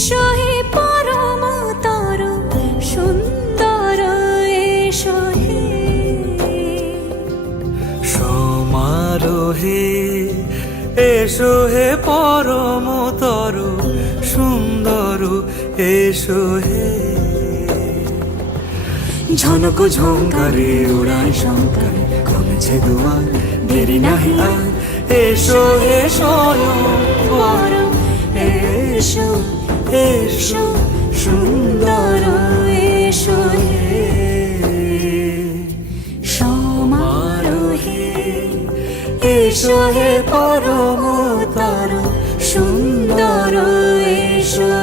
এসো হে পরমতর সুন্দর এসো হে সমারোহে এসো হে পরমতর সুন্দর এসো হে ঝনক ঝঙ্কারে উড়ায় শঙ্কারে কমেছে দুয়ার দেরি নাহি আর এসো হে স্বয়ং পরম এসো এসো সুন্দর এসো হে সমারোহে এসো হে পরমতর সুন্দর এসো